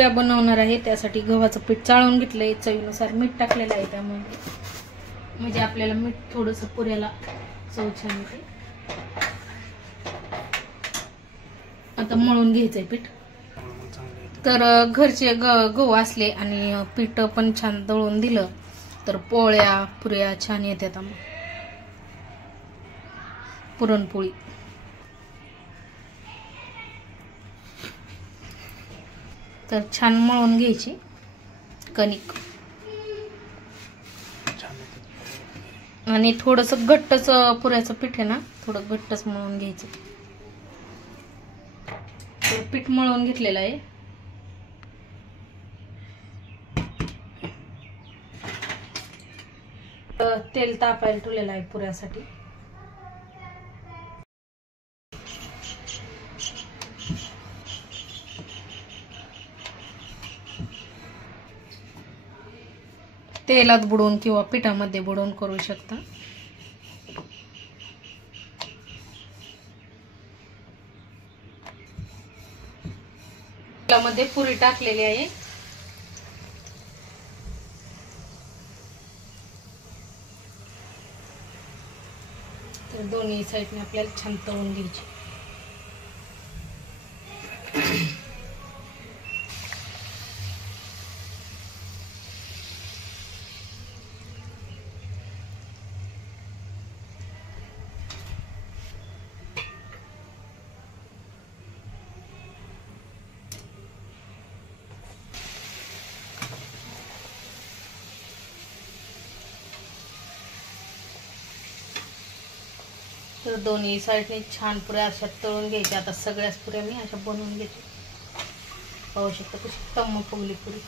पुऱ्या बनवणार आहे त्यासाठी गव्हाचं पीठ चाळून घेतलंय, चवीनुसार मीठ टाकलेलं आहे त्यामध्ये, म्हणजे आपल्याला मीठ थोडंसं पुऱ्याला चव छान येते. आता मळून घ्यायचंय पीठ. तर घरचे गहू असले आणि पीठ पण छान दळून दिलं तर पोळ्या पुऱ्या छान येतात. पुरणपोळी तर छान मळून घ्यायची कणिक आणि थोडंसं घट्टच पुऱ्याचं पीठ आहे ना, थोडं घट्टच मळून घ्यायचं. तर पीठ मळून घेतलेलं आहे. तेल तापायला ठेवलेलं आहे पुऱ्यासाठी. तेलात बुडवून किंवा पिठामध्ये बुडवून करू शकता. तेलामध्ये पुरी टाकलेली आहे. तर दोन्ही साईडने आपल्याला छान तळून घ्यायची. तर दोन्ही साईडने छान पुऱ्या अशा तळून घ्यायच्या. आता सगळ्याच पुऱ्या मी अशा बनवून घेते. पाहू शकता कशी टम्म फुगली पुरी.